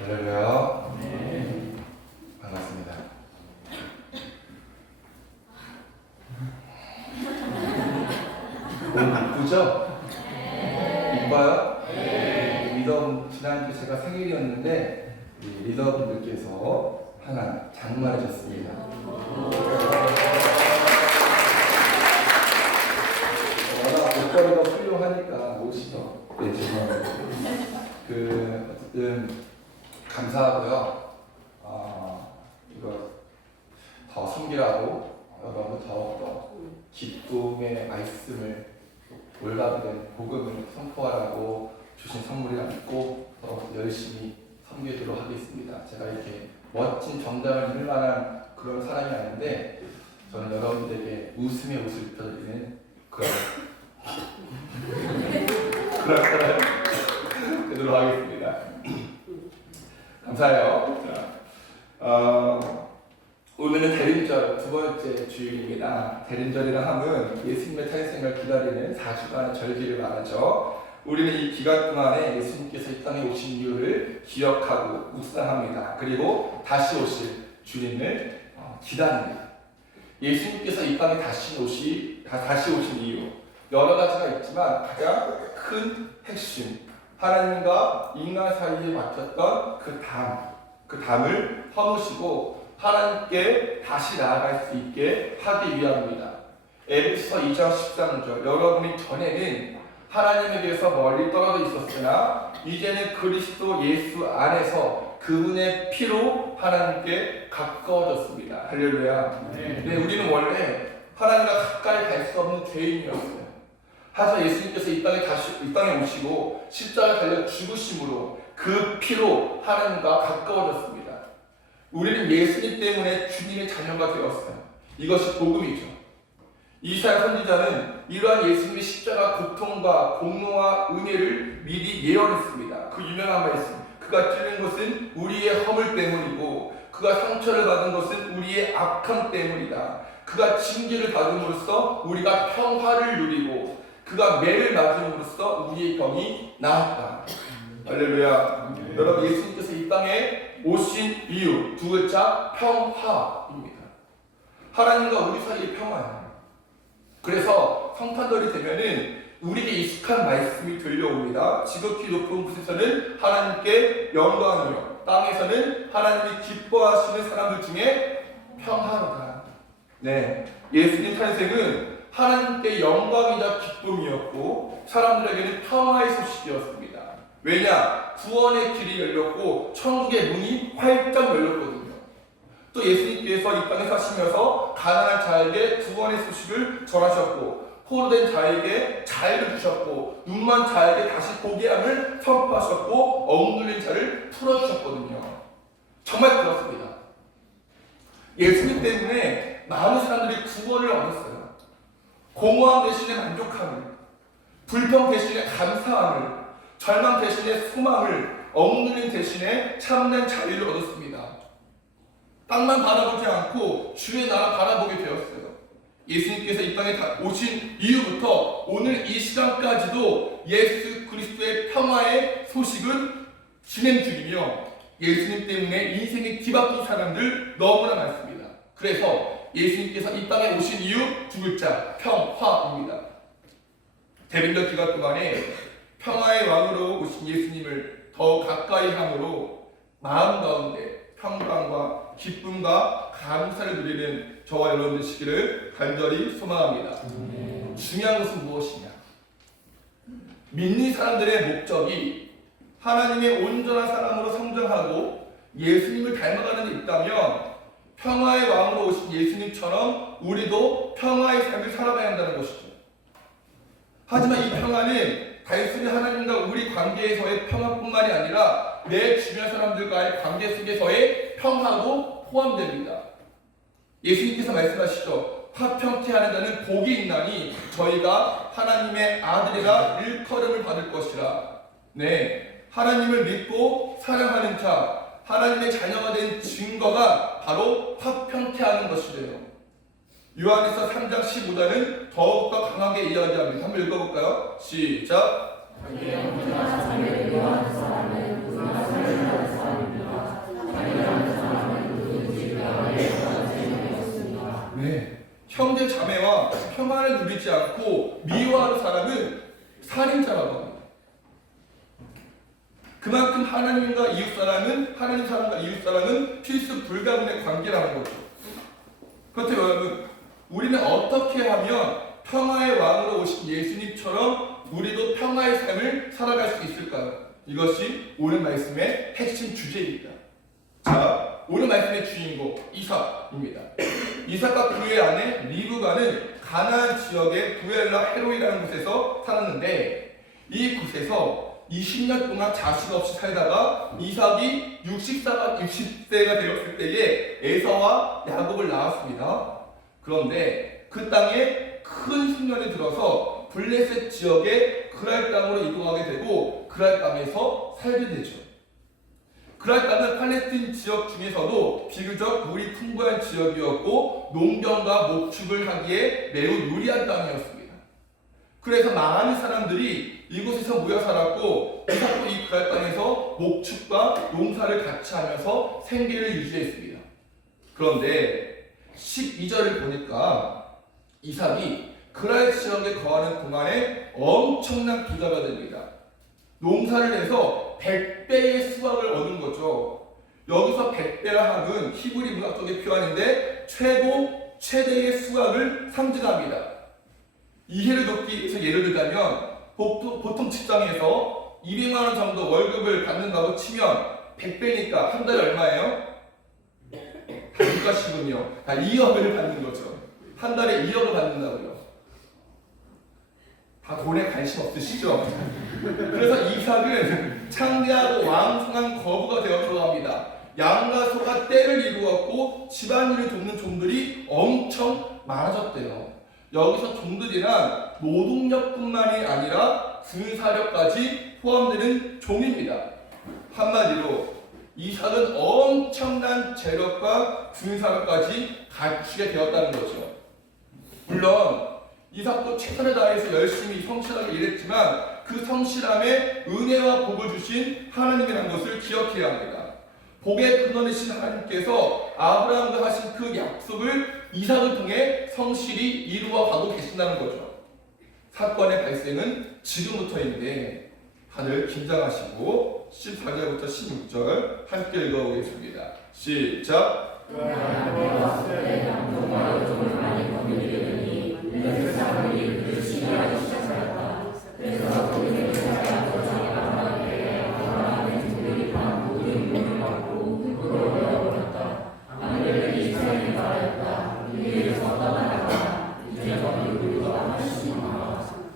할렐루야. 네. 반갑습니다. 너무 이쁘죠? 네. 이뻐요? 네. 리더 지난주 제가 생일이었는데 리더분들께서 하나 장만해 줬습니다. 워낙 옷걸이가 훌륭하니까 옷이요. 네, 죄송합니다. 어쨌든 감사하고요. 이거 더 섬기라고 여러분 더욱더 기쁨의 말씀을 올바른 복음을 선포하라고 주신 선물이라 믿고 더 열심히 섬기도록 하겠습니다. 제가 이렇게 멋진 정장을 입을 만한 그런 사람이 아닌데 저는 여러분들에게 웃음의 옷을 입혀드리는 그런 사람 되도록 하겠습니다. 감사해요. 오늘은 대림절 두 번째 주일입니다. 대림절이라 함은 예수님의 탄생을 기다리는 4주간의 절기를 말하죠. 우리는 이 기간 동안에 예수님께서 이 땅에 오신 이유를 기억하고 묵상합니다. 그리고 다시 오실 주님을 기다립니다. 예수님께서 이 땅에 다시 오신 이유 여러 가지가 있지만 가장 큰 핵심, 하나님과 인간 사이에 막혔던 그 담을 허무시고 하나님께 다시 나아갈 수 있게 하기 위함입니다. 에베소서 2장 13절 여러분이 전에는 하나님에게서 멀리 떨어져 있었으나 이제는 그리스도 예수 안에서 그분의 피로 하나님께 가까워졌습니다. 할렐루야. 네, 우리는 원래 하나님과 가까이 갈 수 없는 죄인이었어요. 하지만 예수님께서 이 땅에 오시고 십자가에 달려 죽으심으로 그 피로 하나님과 가까워졌습니다. 우리는 예수님 때문에 주님의 자녀가 되었어요. 이것이 복음이죠. 이사야 선지자는 이러한 예수님의 십자가 고통과 공로와 은혜를 미리 예언했습니다. 그 유명한 말씀, 그가 찔린 것은 우리의 허물 때문이고 그가 상처를 받은 것은 우리의 악함 때문이다. 그가 징계를 받음으로써 우리가 평화를 누리고 그가 매를 맞음으로써 우리의 병이 나았다. 할렐루야. 여러분, 예수님께서 이 땅에 오신 이유 두 글자 평화입니다. 하나님과 우리 사이의 평화예요. 그래서 성탄절이 되면은 우리에게 익숙한 말씀이 들려옵니다. 지극히 높은 곳에서는 하나님께 영광이요 땅에서는 하나님이 기뻐하시는 사람들 중에 평화로다. 네, 예수님 탄생은 하나님께 영광이자 기쁨이었고 사람들에게는 평화의 소식이었습니다. 왜냐? 구원의 길이 열렸고 천국의 문이 활짝 열렸거든요. 또 예수님께서 이 땅에 사시면서 가난한 자에게 구원의 소식을 전하셨고 포로된 자에게 자유를 주셨고 눈먼 자에게 다시 보게 함을 선포하셨고 억눌린 자를 풀어주셨거든요. 정말 그렇습니다. 예수님 때문에 많은 사람들이 구원을 얻었어요. 공허함 대신에 만족함을, 불평 대신에 감사함을, 절망 대신에 소망을, 억눌림 대신에 참된 자유를 얻었습니다. 땅만 바라보지 않고 주의 나라 바라보게 되었어요. 예수님께서 이 땅에 오신 이후부터 오늘 이 시간까지도 예수 그리스도의 평화의 소식은 진행 중이며 예수님 때문에 인생이 뒤바뀐 사람들 너무나 많습니다. 그래서 예수님께서 이 땅에 오신 이유 두 글자 평화입니다. 대림절 기간 동안에 평화의 왕으로 오신 예수님을 더 가까이 함으로 마음 가운데 평강과 기쁨과 감사를 누리는 저와 여러분 되시기를 간절히 소망합니다. 중요한 것은 무엇이냐? 믿는 사람들의 목적이 하나님의 온전한 사람으로 성장하고 예수님을 닮아가는 데 있다면 평화의 왕으로 오신 예수님처럼 우리도 평화의 삶을 살아가야 한다는 것이죠. 하지만 이 평화는 단순히 하나님과 우리 관계에서의 평화뿐만이 아니라 내 주변 사람들과의 관계 속에서의 평화도 포함됩니다. 예수님께서 말씀하시죠. 화평케 하는 자는 복이 있나니 저희가 하나님의 아들이라 일컬음을 받을 것이라. 네, 하나님을 믿고 사랑하는 자, 하나님의 자녀가 된 증거가 바로 화평케 하는 것이래요. 요한에서 3장 15절은 더욱더 강하게 이야기합니다. 한번 읽어볼까요? 시작. 네. 형제 자매와 평안을 누리지 않고 미워하는 사람은 살인자라고 합니다. 그만큼 하나님과 이웃사랑은, 하나님 사람과 이웃사랑은 필수 불가분의 관계라는 거죠. 그렇다면 여러분, 우리는 어떻게 하면 평화의 왕으로 오신 예수님처럼 우리도 평화의 삶을 살아갈 수 있을까요? 이것이 오늘 말씀의 핵심 주제입니다. 자, 오늘 말씀의 주인공 이삭입니다. 이삭과 그의 아내 리브가는 가나안 지역의 부엘라 헤로이라는 곳에서 살았는데, 이 곳에서 20년 동안 자식 없이 살다가 이삭이 60세가 되었을 때에 에서와 야곱을 낳았습니다. 그런데 그 땅에 큰 흉년이 들어서 블레셋 지역의 그랄 땅으로 이동하게 되고 그랄 땅에서 살게 되죠. 그랄 땅은 팔레스틴 지역 중에서도 비교적 물이 풍부한 지역이었고 농경과 목축을 하기에 매우 유리한 땅이었습니다. 그래서 많은 사람들이 이곳에서 모여 살았고 이삭도 이 그랄 땅에서 목축과 농사를 같이 하면서 생계를 유지했습니다. 그런데 12절을 보니까 이삭이 그랄 지역에 거하는 동안에 엄청난 부자가 됩니다. 농사를 해서 100배의 수확을 얻은 거죠. 여기서 100배라 함은 히브리 문학 속의 표현인데 최대의 수확을 상징합니다. 이해를 돕기 위해서 예를 들자면 보통 직장에서 200만 원 정도 월급을 받는다고 치면 100배니까 한 달에 얼마예요? 다 물가시군요. 2억을 받는 거죠. 한 달에 2억을 받는다고요. 다 돈에 관심 없으시죠? 그래서 이삭은 창대하고 왕성한 거부가 되어 들어갑니다. 양과 소가 떼를 이루었고 집안일을 돕는 종들이 엄청 많아졌대요. 여기서 종들이란 노동력뿐만이 아니라 군사력까지 포함되는 종입니다. 한마디로 이삭은 엄청난 재력과 군사력까지 갖추게 되었다는 거죠. 물론 이삭도 최선을 다해서 열심히 성실하게 일했지만 그 성실함에 은혜와 복을 주신 하나님이라는 것을 기억해야 합니다. 복의 근원이신 하나님께서 아브라함과 하신 그 약속을 이삭을 통해 성실히 이루어 가고 계신다는 거죠. 사건의 발생은 지금부터인데 다들 긴장하시고 14절부터 16절 함께 읽어보겠습니다. 시작!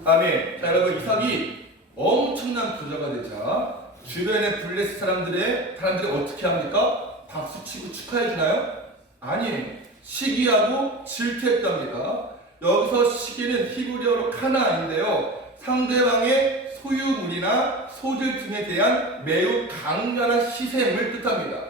아멘. 자, 여러분, 이삭이 엄청난 부자가 되자 주변의 블레셋 사람들이 어떻게 합니까? 박수치고 축하해 주나요? 아니에요. 시기하고 질투했답니다. 여기서 시기는 히브리어로 카나인데요. 상대방의 소유물이나 소질 등에 대한 매우 강렬한 시샘을 뜻합니다.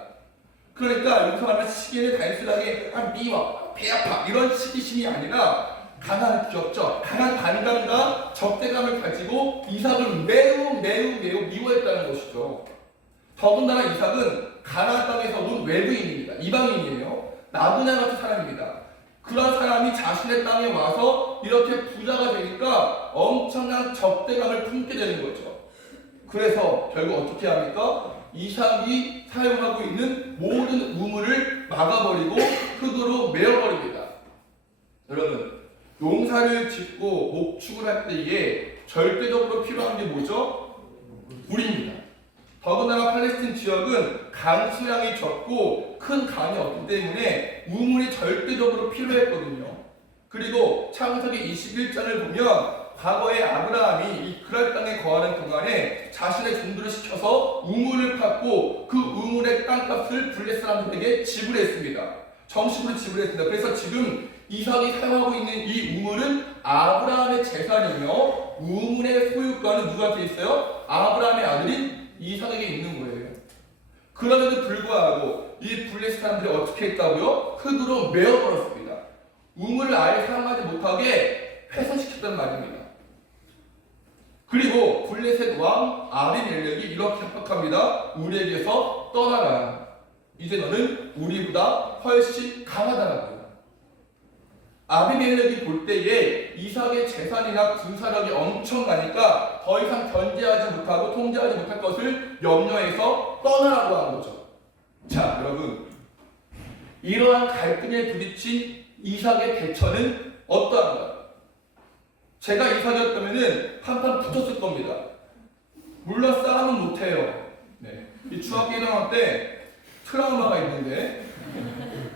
그러니까 여기서 말하는 시기는 단순하게 미워, 배 아파 이런 시기심이 아니라 강한 기억적, 강한 반감과 적대감을 가지고 이삭을 매우 미워했다는 것이죠. 더군다나 이삭은 가나안 땅에서 온 외부인입니다. 이방인이에요. 나그네 같은 사람입니다. 그런 사람이 자신의 땅에 와서 이렇게 부자가 되니까 엄청난 적대감을 품게 되는 거죠. 그래서 결국 어떻게 합니까? 이삭이 사용하고 있는 모든 우물을 막아버리고 흙으로 메어버립니다. 여러분, 농사를 짓고 목축을 할 때에 절대적으로 필요한 게 뭐죠? 물입니다. 더군다나 팔레스틴 지역은 강수량이 적고 큰 강이 없기 때문에 우물이 절대적으로 필요했거든요. 그리고 창세기 21장을 보면 과거에 아브라함이 이 그랄 땅에 거하는 동안에 자신의 종들을 시켜서 우물을 팠고 그 우물의 땅값을 블레셋 사람들에게 지불했습니다. 정식으로 지불했습니다. 그래서 지금 이삭이 사용하고 있는 이 우물은 아브라함의 재산이며 우물의 소유권은 누구한테 있어요? 아브라함의 아들인 이삭에게 있는 거예요. 그럼에도 불구하고 이 블레셋 사람들이 어떻게 했다고요? 흙으로 메어버렸습니다. 우물을 아예 사용하지 못하게 훼손시켰단 말입니다. 그리고 블레셋 왕 아비멜렉이 이렇게 협박합니다. 우리에게서 떠나라. 이제 너는 우리보다 훨씬 강하다라고요. 아비멜렉이 볼 때에 이삭의 재산이나 군사력이 엄청나니까 더 이상 견제하지 못하고 통제하지 못할 것을 염려해서 떠나라고 하는 거죠. 자, 여러분, 이러한 갈등에 부딪힌 이삭의 대처는 어떠한가요? 제가 이삭이었다면 한판 붙었을 겁니다. 물론 싸움은 못해요. 네. 이 중학교 1학년 때 트라우마가 있는데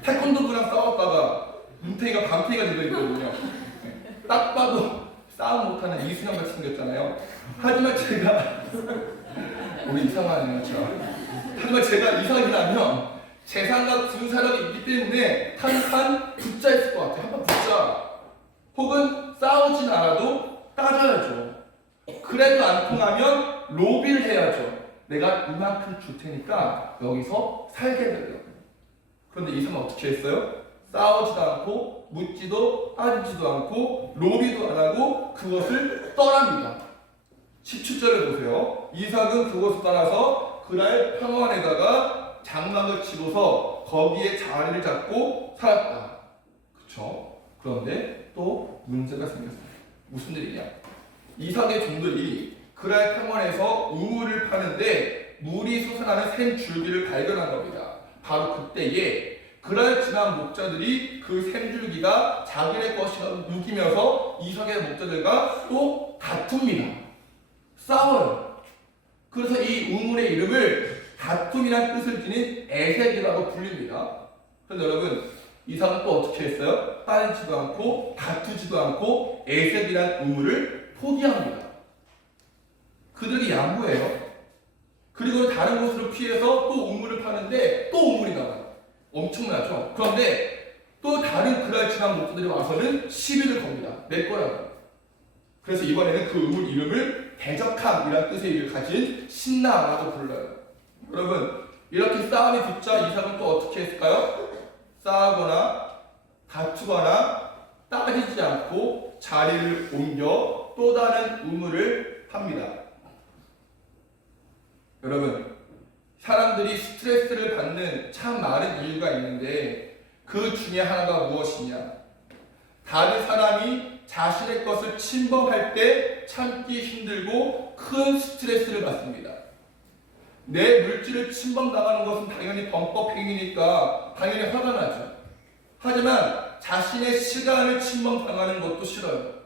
태권도부랑 싸웠다가 눈탱이가 밤탱이가 되어있거든요. 네. 딱 봐도 싸움 못하는 이승현 같이 생겼잖아요. 하지만 제가 우리 이상하네요. 하지만 제가 이상이라면 재산과 군사력이 있기 때문에 한판 붙자 있을 것 같아요. 한판 붙자. 혹은 싸우진 않아도 따져야죠. 그래도 안 통하면 로비를 해야죠. 내가 이만큼 줄 테니까 여기서 살게 되려고. 그런데 이삭은 어떻게 했어요? 싸우지도 않고 묻지도 따지지도 않고 로비도 안 하고 그것을 떠납니다. 17절을 보세요. 이삭은 그것을 떠나서 그날 평원에다가 장막을 치고서 거기에 자리를 잡고 살았다. 그쵸? 그런데 또 문제가 생겼어요. 무슨 일이냐? 이삭의 종들이 그날 평원에서 우물을 파는데 물이 솟아나는 샘 줄기를 발견한 겁니다. 바로 그때에 그날 지난 목자들이 그 샘줄기가 자기네 것이라고 우기면서 이삭의 목자들과 또 다툽니다. 싸워요. 그래서 이 우물의 이름을 다툼이라는 뜻을 지닌 에색이라고 불립니다. 그런데 여러분, 이삭은 또 어떻게 했어요? 따지지도 않고 다투지도 않고 에색이라는 우물을 포기합니다. 그들이 양보해요. 그리고 다른 곳으로 피해서 또 우물을 파는데 또 우물이 나와요. 엄청나죠? 그런데 또 다른 그날 지난 목자들이 와서는 시비를 겁니다. 내 거라고. 그래서 이번에는 그 우물 이름을 대적함이라는 뜻의 의미를 가진 신나라고 불러요. 여러분, 이렇게 싸움이 붙자 이삭은 또 어떻게 했을까요? 싸우거나 다투거나 따지지 않고 자리를 옮겨 또 다른 우물을 팝니다. 여러분, 사람들이 스트레스를 받는 참 많은 이유가 있는데 그 중에 하나가 무엇이냐? 다른 사람이 자신의 것을 침범할 때 참기 힘들고 큰 스트레스를 받습니다. 내 물질을 침범당하는 것은 당연히 범법행위니까 당연히 화가 나죠. 하지만 자신의 시간을 침범당하는 것도 싫어요.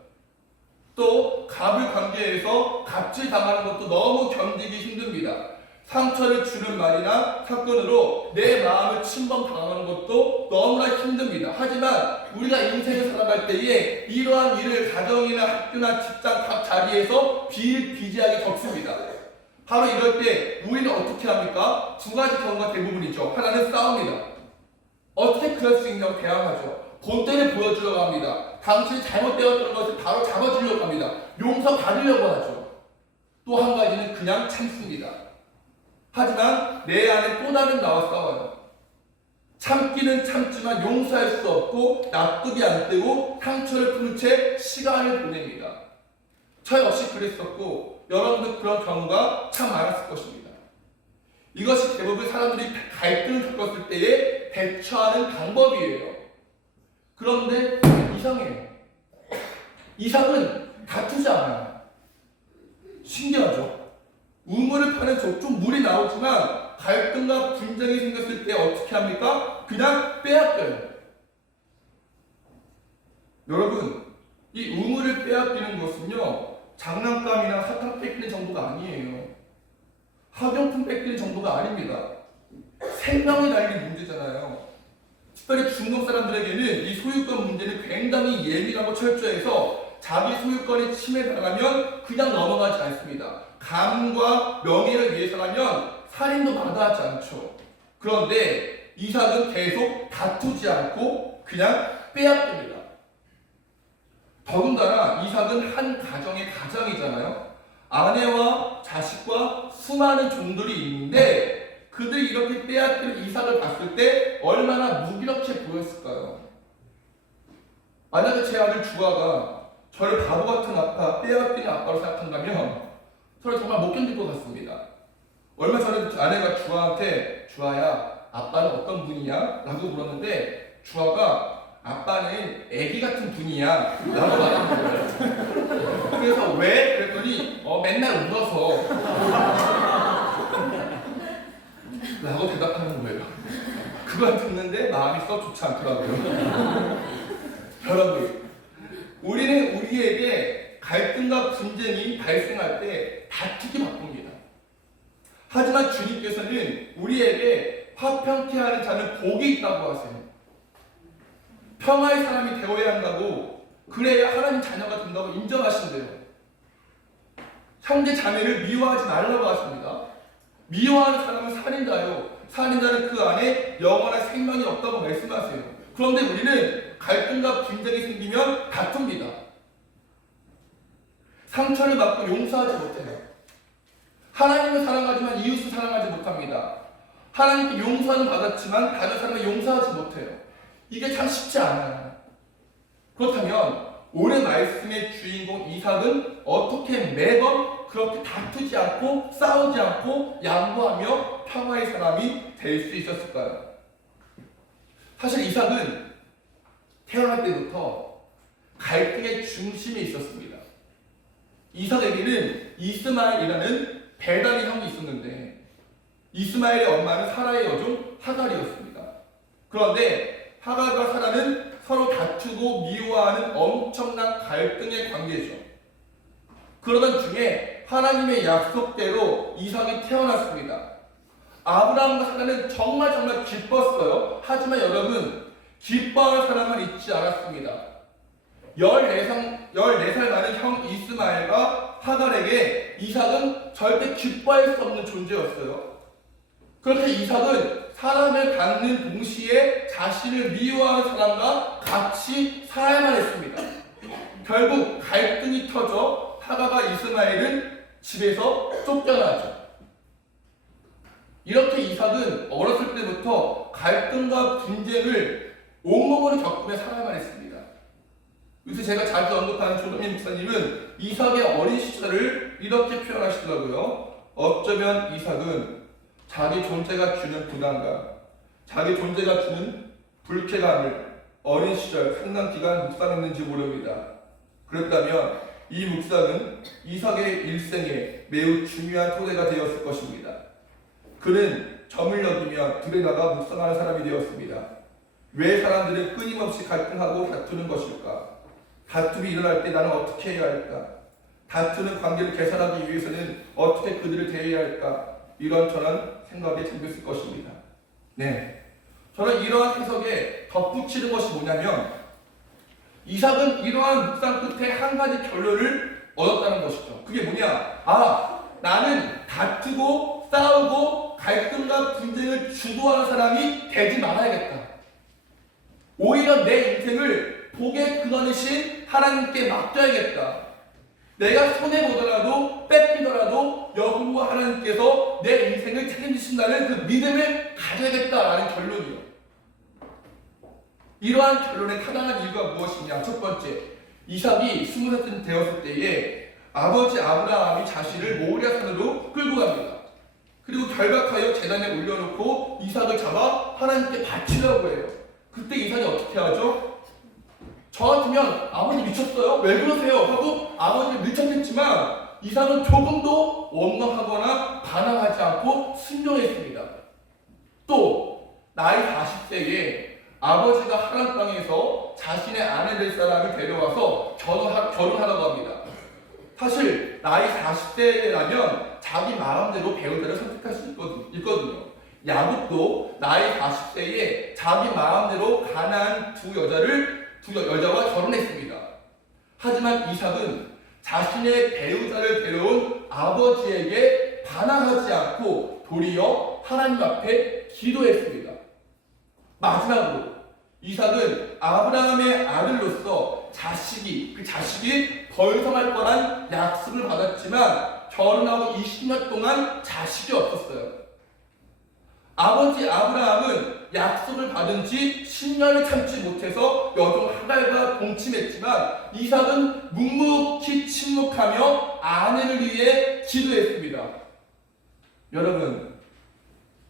또 갑을 관계에서 갑질당하는 것도 너무 견디기 힘듭니다. 상처를 주는 말이나 사건으로 내 마음을 침범당하는 것도 너무나 힘듭니다. 하지만 우리가 인생을 살아갈 때에 이러한 일을 가정이나 학교나 직장 각 자리에서 비일비재하게 겪습니다. 바로 이럴 때 우리는 어떻게 합니까? 두 가지 경우가 대부분이죠. 하나는 싸웁니다. 어떻게 그럴 수 있냐고 대항하죠. 본때를 보여주려고 합니다. 당신이 잘못되었던 것을 바로 잡아주려고 합니다. 용서받으려고 하죠. 또 한 가지는 그냥 참습니다. 하지만 내 안에 또 다른 나와 싸워요. 참기는 참지만 용서할 수 없고 납득이 안 되고 상처를 푸는 채 시간을 보냅니다. 저 역시 그랬었고 여러분도 그런 경우가 참 많았을 것입니다. 이것이 대부분 사람들이 갈등을 겪었을 때에 대처하는 방법이에요. 그런데 이상해요. 이삭은 다투지 않아요. 신기하죠? 우물을 파는 저쪽 물이 나오지만 갈등과 분쟁이 생겼을 때 어떻게 합니까? 그냥 빼앗겨요. 여러분, 이 우물을 빼앗기는 것은요, 장난감이나 사탕 뺏기는 정도가 아니에요. 학용품 뺏기는 정도가 아닙니다. 생명이 달린 문제잖아요. 특별히 중국 사람들에게는 이 소유권 문제는 굉장히 예민하고 철저해서 자기 소유권이 침해당하면 그냥 넘어가지 않습니다. 감과 명예를 위해서라면 살인도 마다하지 않죠. 그런데 이삭은 계속 다투지 않고 그냥 빼앗깁니다. 더군다나 이삭은 한 가정의 가장이잖아요. 아내와 자식과 수많은 종들이 있는데 그들이 이렇게 빼앗기는 이삭을 봤을 때 얼마나 무기력해 보였을까요? 만약에 제 아들 주아가 저를 바보 같은 아빠, 빼앗기는 아빠로 생각한다면 저를 정말 못 견딜 것 같습니다. 얼마 전에 아내가 주아한테 주아야, 아빠는 어떤 분이냐? 라고 물었는데 주아가 아빠는 애기 같은 분이야 라고 말하는 거예요. 그래서 왜? 그랬더니 맨날 울어서 라고 대답하는 거예요. 그걸 듣는데 마음이 썩 좋지 않더라고요. 여러분, 우리는 우리에게 갈등과 분쟁이 발생할 때 다투기 바쁩니다. 하지만 주님께서는 우리에게 화평케 하는 자는 복이 있다고 하세요. 평화의 사람이 되어야 한다고, 그래야 하나님 자녀가 된다고 인정하신대요. 형제 자매를 미워하지 말라고 하십니다. 미워하는 사람은 살인자요, 살인자는 그 안에 영원한 생명이 없다고 말씀하세요. 그런데 우리는 갈등과 분쟁이 생기면 다툽니다. 상처를 받고 용서하지 못해요. 하나님을 사랑하지만 이웃을 사랑하지 못합니다. 하나님께 용서는 받았지만 다른 사람을 용서하지 못해요. 이게 참 쉽지 않아요. 그렇다면 오늘 말씀의 주인공 이삭은 어떻게 매번 그렇게 다투지 않고 싸우지 않고 양보하며 평화의 사람이 될 수 있었을까요? 사실 이삭은 태어날 때부터 갈등의 중심에 있었습니다. 이삭에게는 이스마엘이라는 배단의 형이 있었는데 이스마엘의 엄마는 사라의 여종 하갈이었습니다. 그런데 하갈과 사라는 서로 다투고 미워하는 엄청난 갈등의 관계죠. 그러던 중에 하나님의 약속대로 이삭이 태어났습니다. 아브라함과 사라는 정말 기뻤어요. 하지만 여러분, 기뻐할 사람은 있지 않았습니다. 14살 많은 형 이스마엘과 하갈에게 이삭은 절대 기뻐할 수 없는 존재였어요. 그렇게 이삭은 사랑을 갖는 동시에 자신을 미워하는 사람과 같이 살아야만 했습니다. 결국 갈등이 터져 하갈과 이스마엘은 집에서 쫓겨나죠. 이렇게 이삭은 어렸을 때부터 갈등과 분쟁을 온몸으로 겪으며 살아야만 했습니다. 요새 제가 자주 언급하는 조동민 목사님은 이삭의 어린 시절을 이렇게 표현하시더라고요. 어쩌면 이삭은 자기 존재가 주는 부담감, 자기 존재가 주는 불쾌감을 어린 시절 상당 기간 묵상했는지 모릅니다. 그렇다면 이 묵상은 이삭의 일생에 매우 중요한 토대가 되었을 것입니다. 그는 점을 여기며 들에 나가 묵상하는 사람이 되었습니다. 왜 사람들은 끊임없이 갈등하고 다투는 것일까? 다툼이 일어날 때 나는 어떻게 해야 할까? 다투는 관계를 개선하기 위해서는 어떻게 그들을 대해야 할까? 이런저런 생각에 잠겼을 것입니다. 네, 저는 이러한 해석에 덧붙이는 것이 뭐냐면 이삭은 이러한 묵상 끝에 한 가지 결론을 얻었다는 것이죠. 그게 뭐냐? 나는 다투고 싸우고 갈등과 분쟁을 주도하는 사람이 되지 말아야겠다. 오히려 내 인생을 복의 근원이신 하나님께 맡겨야겠다. 내가 손해보더라도 뺏기더라도 여호와 하나님께서 내 인생을 책임지신다는 그 믿음을 가져야겠다라는 결론이요. 이러한 결론에 타당한 이유가 무엇이냐? 첫 번째, 이삭이 20살 되었을 때에 아버지 아브라함이 자신을 모리아 산으로 끌고 갑니다. 그리고 결박하여 제단에 올려놓고 이삭을 잡아 하나님께 바치려고 해요. 그때 이삭이 어떻게 하죠? 저 같으면 아버지 미쳤어요? 왜 그러세요? 하고 아버지를 밀쳐냈지만 이삭은 조금도 원망하거나 반항하지 않고 순종했습니다. 또 나이 40세에 아버지가 하란 땅에서 자신의 아내 될 사람을 데려와서 결혼하라고 합니다. 사실 나이 40세라면 자기 마음대로 배우자를 선택할 수 있거든요. 야곱도 나이 40세에 자기 마음대로 가난한 두 여자와 결혼했습니다. 하지만 이삭은 자신의 배우자를 데려온 아버지에게 반항하지 않고 도리어 하나님 앞에 기도했습니다. 마지막으로 이삭은 아브라함의 아들로서 그 자식이 번성할 거란 약속을 받았지만 결혼하고 20년 동안 자식이 없었어요. 아버지 아브라함은 약속을 받은 지 10년을 참지 못해서 여종 하갈과 동침했지만 이삭은 묵묵히 침묵하며 아내를 위해 기도했습니다. 여러분,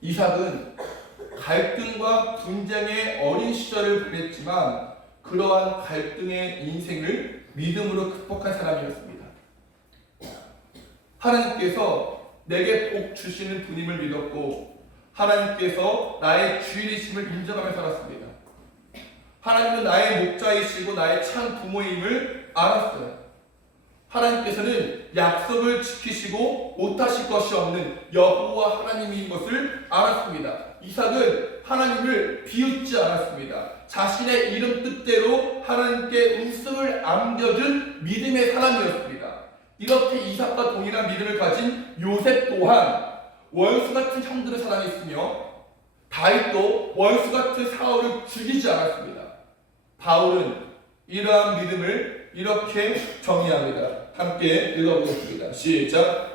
이삭은 갈등과 분쟁의 어린 시절을 보냈지만 그러한 갈등의 인생을 믿음으로 극복한 사람이었습니다. 하나님께서 내게 복 주시는 분임을 믿었고 하나님께서 나의 주인이심을 인정하며 살았습니다. 하나님은 나의 목자이시고 나의 참 부모임을 알았어요. 하나님께서는 약속을 지키시고 못하실 것이 없는 여호와 하나님인 것을 알았습니다. 이삭은 하나님을 비웃지 않았습니다. 자신의 이름 뜻대로 하나님께 웃음을 안겨준 믿음의 사람이었습니다. 이렇게 이삭과 동일한 믿음을 가진 요셉 또한 원수 같은 형들을 사랑했으며 다윗도 원수 같은 사울을 죽이지 않았습니다. 바울은 이러한 믿음을 이렇게 정의합니다. 함께 읽어보겠습니다. 시작.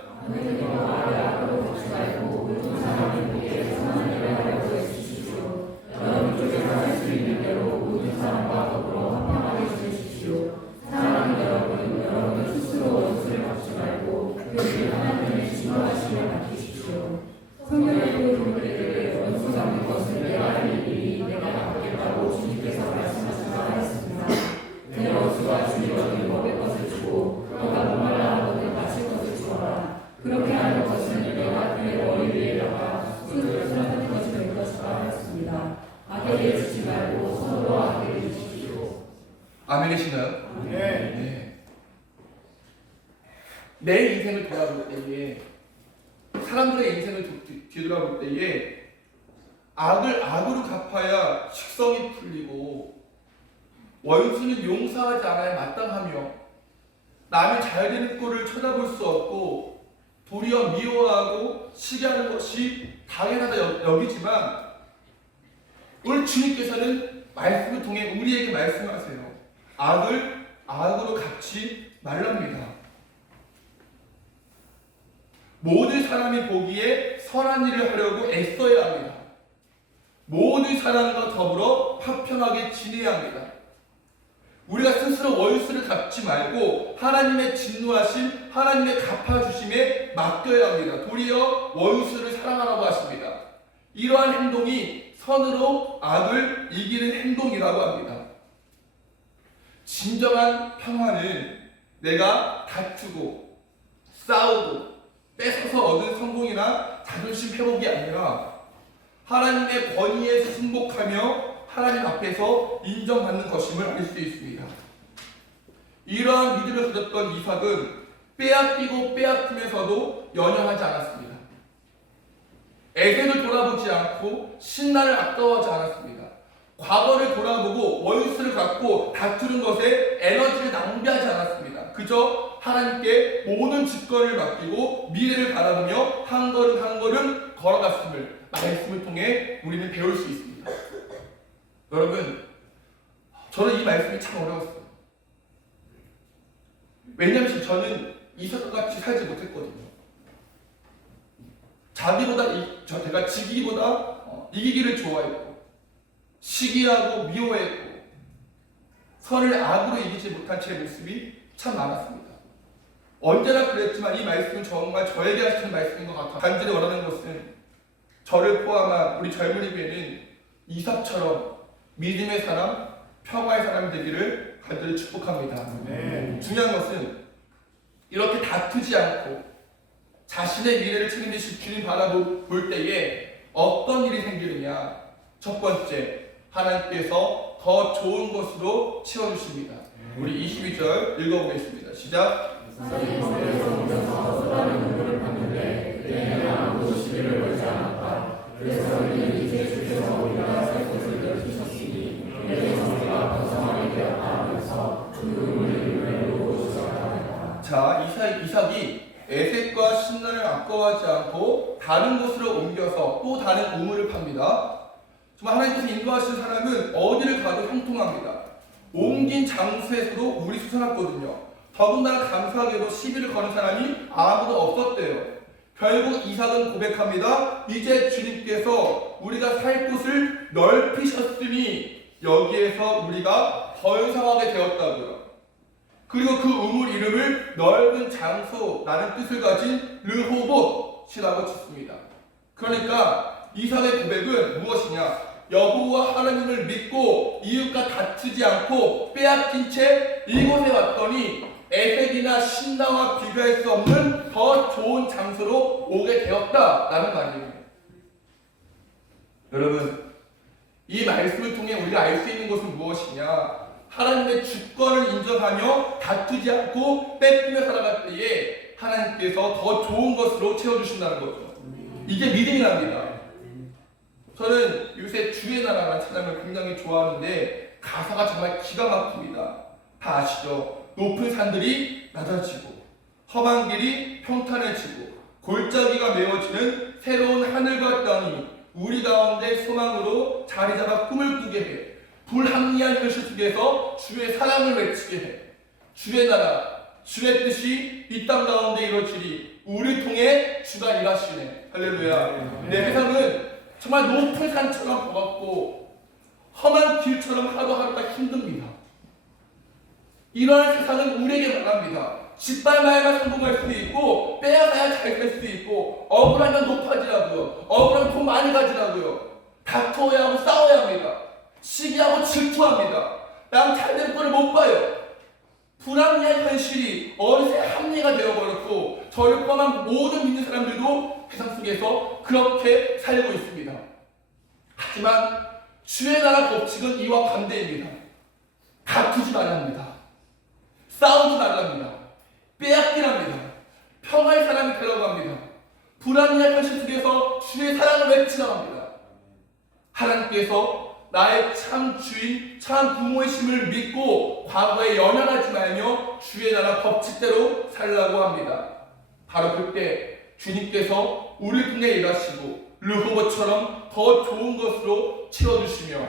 아멘이시나요? 네. 내 인생을 돌아볼 때에 사람들의 인생을 뒤돌아볼 때에 악을 악으로 갚아야 식성이 풀리고 원수는 용서하지 않아야 마땅하며 남이 잘 되는 꼴을 쳐다볼 수 없고 도리어 미워하고 시기하는 것이 당연하다 여기지만 오늘 주님께서는 말씀을 통해 우리에게 말씀하세요. 악을 악으로 갚지 말랍니다. 모든 사람이 보기에 선한 일을 하려고 애써야 합니다. 모든 사람과 더불어 화평하게 지내야 합니다. 우리가 스스로 원수를 갚지 말고 하나님의 진노하심, 하나님의 갚아주심에 맡겨야 합니다. 도리어 원수를 사랑하라고 하십니다. 이러한 행동이 선으로 악을 이기는 행동이라고 합니다. 진정한 평화는 내가 다투고 싸우고 뺏어서 얻은 성공이나 자존심 회복이 아니라 하나님의 권위에 승복하며 하나님 앞에서 인정받는 것임을 알 수 있습니다. 이러한 믿음을 가졌던 이삭은 빼앗기고 빼앗기면서도 연연하지 않았습니다. 에색을 돌아보지 않고 신나를 아까워하지 않았습니다. 과거를 돌아보고 원수를 갚고 다투는 것에 에너지를 낭비하지 않았습니다. 그저 하나님께 모든 직권을 맡기고 미래를 바라보며 한 걸음 한 걸음 걸어갔음을 말씀을 통해 우리는 배울 수 있습니다. 여러분, 저는 이 말씀이 참 어려웠어요. 왜냐하면 저는 이삭과 같이 살지 못했거든요. 제가 지기보다 이기기를 좋아했고 시기하고 미워했고 선을 악으로 이기지 못한 제 모습이 참 많았습니다. 언제나 그랬지만 이 말씀은 정말 저에게 하시는 말씀인 것 같아요. 간절히 원하는 것은 저를 포함한 우리 젊은이들은 이삭처럼 믿음의 사람, 평화의 사람이 되기를 간절히 축복합니다. 중요한 것은 이렇게 다투지 않고 자신의 미래를 책임지실 주님 바라볼 때에 어떤 일이 생기느냐. 첫 번째, 하나님께서 더 좋은 것으로 채워주십니다. 우리 22절 읽어보겠습니다. 시작. 자, 이삭이 에색과 신나를 아까워하지 않고 다른 곳으로 옮겨서 또 다른 우물을 팝니다. 정말 하나님께서 인도하시는 사람은 어디를 가도 형통합니다. 옮긴 장소에서도 물이 솟아났거든요. 더군다나 감사하게도 시비를 거는 사람이 아무도 없었대요. 결국 이삭은 고백합니다. 이제 주님께서 우리가 살 곳을 넓히셨으니 여기에서 우리가 번성하게 되었다고요. 그리고 그 우물 이름을 넓은 장소라는 뜻을 가진 르호봇이라고 짓습니다. 그러니까 이삭의 고백은 무엇이냐? 여호와 하나님을 믿고 이웃과 다투지 않고 빼앗긴 채 이곳에 왔더니 에색이나 신당과 비교할 수 없는 더 좋은 장소로 오게 되었다라는 말이에요. 여러분, 이 말씀을 통해 우리가 알 수 있는 것은 무엇이냐? 하나님의 주권을 인정하며 다투지 않고 뺏기며 살아갈 때에 하나님께서 더 좋은 것으로 채워주신다는 거죠. 이게 믿음이랍니다. 저는 요새 주의 나라라는 찬양을 굉장히 좋아하는데 가사가 정말 기가 막힙니다. 다 아시죠? 높은 산들이 낮아지고 험한 길이 평탄해지고 골짜기가 메워지는 새로운 하늘과 땅이 우리 가운데 소망으로 자리 잡아 꿈을 꾸게 해. 불합리한 현실 속에서 주의 사랑을 외치게 해. 주의 나라, 주의 뜻이 이 땅 가운데 이루어지리 우리 통해 주가 일하시네. 할렐루야. 내 세상은 정말 높은 산처럼 버겁고 험한 길처럼 하루하루가 힘듭니다. 이러한 세상은 우리에게 말합니다. 짓밟아야만 성공할 수 있고 빼앗아야 잘 될 수 있고 억울하면 높아지라고요. 억울하면 돈 많이 가지라고요. 다투어야 하고 싸워야 합니다. 시기하고 질투합니다. 남 잘된 꼴을 못 봐요. 불합리한 현실이 어느새 합리가 되어버렸고 저를 포함한 모든 믿는 사람들도 세상 속에서 그렇게 살고 있습니다. 하지만 주의 나라 법칙은 이와 반대입니다. 다투지 말랍니다. 싸우지 말랍니다. 빼앗기랍니다. 평화의 사람이 되라고 합니다. 불합리한 현실 속에서 주의 사랑을 외치라고 합니다. 하나님께서 나의 참 주인, 참 부모이심을 믿고 과거에 연연하지 말며 주의 나라 법칙대로 살라고 합니다. 바로 그때 주님께서 우리를 통해 일하시고 르호보처럼 더 좋은 것으로 채워주시며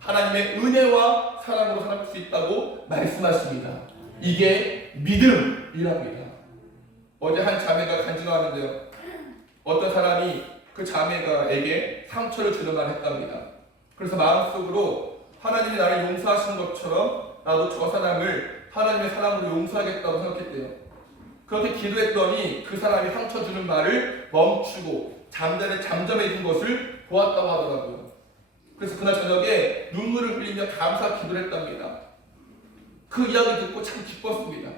하나님의 은혜와 사랑으로 살아갈 수 있다고 말씀하십니다. 이게 믿음이랍니다. 어제 한 자매가 간증하는데요. 어떤 사람이 그 자매가에게 상처를 주는 말을 했답니다. 그래서 마음속으로 하나님이 나를 용서하시는 것처럼 나도 저 사람을 하나님의 사랑으로 용서하겠다고 생각했대요. 그렇게 기도했더니 그 사람이 상처 주는 말을 멈추고 잠잠해진 것을 보았다고 하더라고요. 그래서 그날 저녁에 눈물을 흘리며 감사 기도를 했답니다. 그 이야기 듣고 참 기뻤습니다.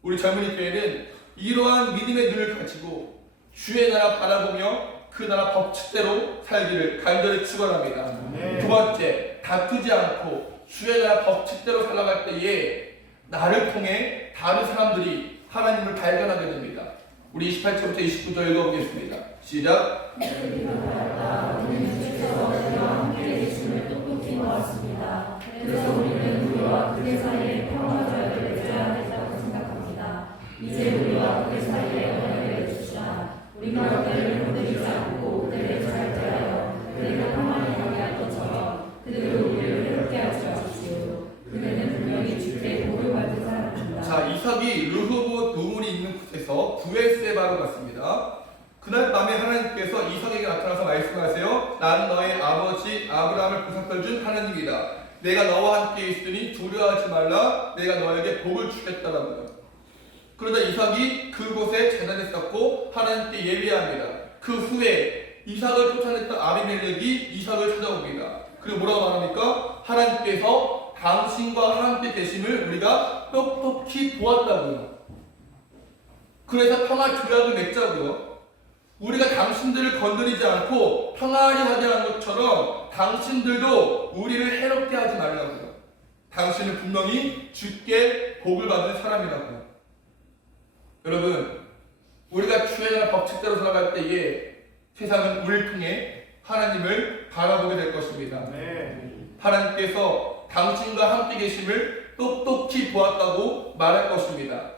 우리 젊은이 교회는 이러한 믿음의 눈을 가지고 주의 나라 바라보며 그 나라 법칙대로 살기를 간절히 축원합니다. 두 번째, 다투지 않고 주의 나라 법칙대로 살아갈 때에 나를 통해 다른 사람들이 하나님을 발견하게 됩니다. 우리 28절부터 29절 읽어보겠습니다. 시작. 그래서 우리는 우리와 그의 사이에 평화를 맺어야 한다고 생각합니다. 이제 우리와 그의 사이에 언약을 맺읍시다. 우리가 그를 건드리지 않고 그를 잘 대하여 그를 평안히 가게 할 것처럼 그들도 우리를 괴롭게 하지 마십시오. 그는 분명히 주께 복을 받은 사람입니다. 자, 이삭이 르호봇 우물이 있는 곳에서 부엘세바로 갔습니다. 그날 밤에 하나님께서 이삭에게 나타나서 말씀하세요. 나는 너의 아버지 아브라함을 보살펴준 하나님이다. 내가 너와 함께 있으니 두려워하지 말라. 내가 너에게 복을 주겠다라고요. 그러자 이삭이 그곳에 제단을 쌓고 하나님께 예배합니다. 그 후에 이삭을 쫓아냈던 아비멜렉이 이삭을 찾아옵니다. 그리고 뭐라고 말합니까? 하나님께서 당신과 함께 계심을 우리가 똑똑히 보았다고요. 그래서 평화 조약을 맺자고요. 우리가 당신들을 건드리지 않고 평안히 하게 한 것처럼 당신들도 우리를 해롭게 하지 말라고요. 당신은 분명히 주께 복을 받은 사람이라고요. 여러분, 우리가 주의 나라 법칙대로 살아갈 때에 세상은 우리를 통해 하나님을 바라보게 될 것입니다. 하나님께서 당신과 함께 계심을 똑똑히 보았다고 말할 것입니다.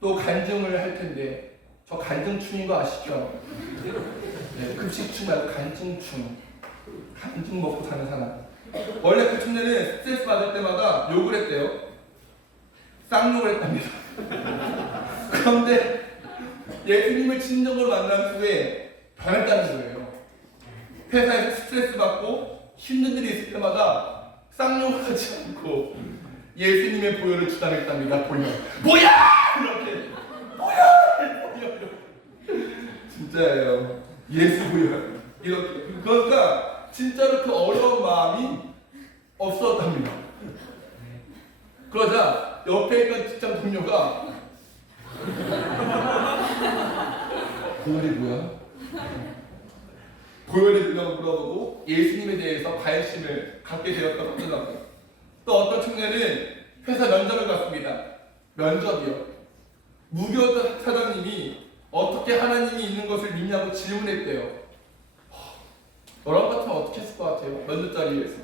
또 간증을 할 텐데 저 간증충인 거 아시죠? 네, 급식충 말고 간증충. 간증 먹고 사는 사람. 원래 그 청년은 스트레스 받을 때마다 욕을 했대요. 쌍욕을 했답니다. 그런데 예수님을 진정으로 만난 후에 변했다는 거예요. 회사에서 스트레스 받고 힘든 일이 있을 때마다 쌍욕을 하지 않고 예수님의 보혈을 주장했답니다. 보혈. 뭐야! 이렇게. 뭐야! 진짜예요. 예수 부여. 이렇게. 그러니까 진짜로 그 어려운 마음이 없었답니다. 그러자 옆에 있던 직장 동료가 보혈이 뭐야? 보혈이 뭐냐고 물어보고 예수님에 대해서 관심을 갖게 되었다고 하더라고요. 또 어떤 청년은 회사 면접을 갔습니다. 면접이요. 무교였던 사장님이 어떻게 하나님이 있는 것을 믿냐고 질문했대요. 너랑 같으면 어떻게 했을 것 같아요? 면접 자리에서.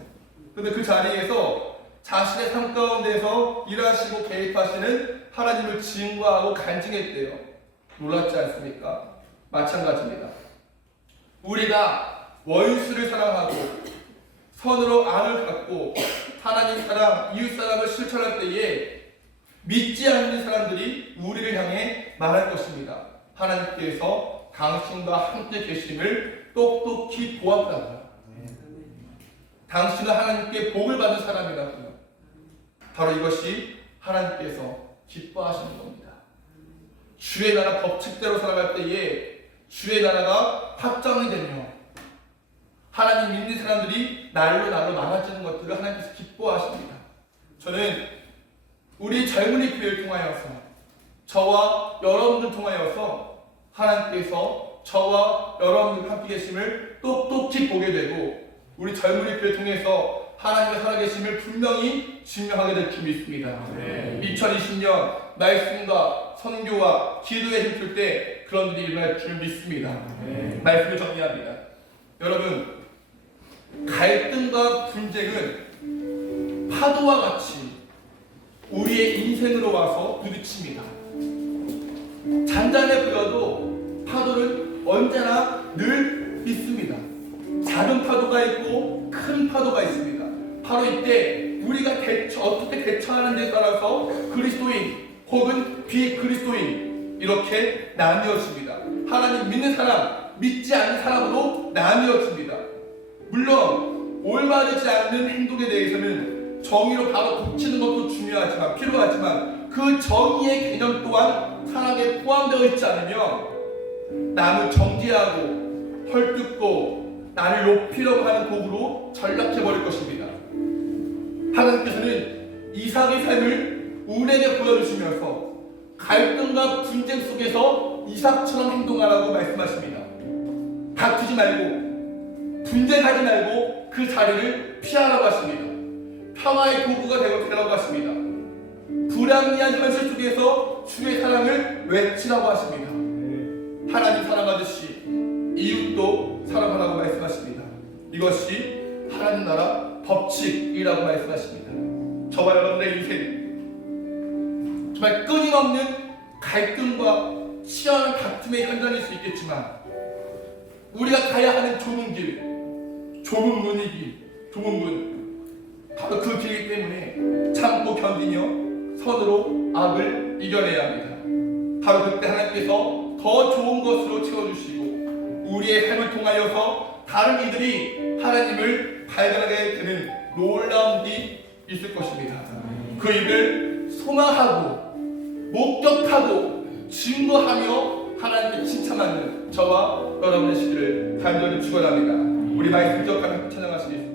근데 그 자리에서 자신의 삶 가운데서 일하시고 개입하시는 하나님을 증거하고 간증했대요. 놀랍지 않습니까? 마찬가지입니다. 우리가 원수를 사랑하고 선으로 안을 갖고 하나님 사랑, 이웃 사랑을 실천할 때에 믿지 않는 사람들이 우리를 향해 말할 것입니다. 하나님께서 당신과 함께 계심을 똑똑히 보았다고요. 당신은 하나님께 복을 받은 사람이라고요. 바로 이것이 하나님께서 기뻐하시는 겁니다. 주의 나라 법칙대로 살아갈 때에 주의 나라가 확장이 되며 하나님 믿는 사람들이 날로 많아지는 것들을 하나님께서 기뻐하십니다. 저는 우리 젊은이 교회를 통하여서 저와 여러분들 통하여서 하나님께서 저와 여러분들 함께 계심을 똑똑히 보게 되고 우리 젊은이 교회를 통해서 하나님의 살아계심을 분명히 증명하게 될 줄 믿습니다. 2020년 말씀과 선교와 기도에 힘쓸 때 그런 일이 일어날 줄 믿습니다. 말씀을 정리합니다. 여러분, 갈등과 분쟁은 파도와 같이 우리의 인생으로 와서 부딪힙니다. 잔잔해 보여도 파도는 언제나 늘 있습니다. 작은 파도가 있고 큰 파도가 있습니다. 바로 이때 우리가 어떻게 대처하는 데에 따라서 그리스도인 혹은 비그리스도인 이렇게 나뉘어집니다. 하나님 믿는 사람, 믿지 않는 사람으로 나뉘어집니다. 물론 올바르지 않는 행동에 대해서는 정의로 바로 고치는 것도 중요하지만 필요하지만 그 정의의 개념 또한 사랑에 포함되어 있지 않으면 남을 정죄하고 헐뜯고 나를 높이려고 하는 도구로 전락해버릴 것입니다. 하나님께서는 이삭의 삶을 우리에게 보여주시면서 갈등과 분쟁 속에서 이삭처럼 행동하라고 말씀하십니다. 다투지 말고 분쟁하지 말고 그 자리를 피하라고 하십니다. 평화의 도구가 되라고 하십니다. 불합리한 현실 속에서 주의 사랑을 외치라고 하십니다. 하나님 사랑하듯이 이웃도 사랑하라고 말씀하십니다. 이것이 하나님 나라 법칙이라고 말씀하십니다. 저와 여러분의 인생 정말 끊임없는 갈등과 치열한 다툼의 현장일 수 있겠지만 우리가 가야 하는 좁은 길, 좁은 문이 좁은 문 바로 그 길이기 때문에 참고 견디며 선으로 악을 이겨내야 합니다. 바로 그때 하나님께서 더 좋은 것으로 채워주시고 우리의 삶을 통하여서 다른 이들이 하나님을 발견하게 되는 놀라운 일이 있을 것입니다. 그 일을 소망하고 목격하고 증거하며 하나님께 칭찬하는 저와 여러분의 시기를 간절히 축원합니다. 우리 말씀 기억하며 찬양하시겠습니다.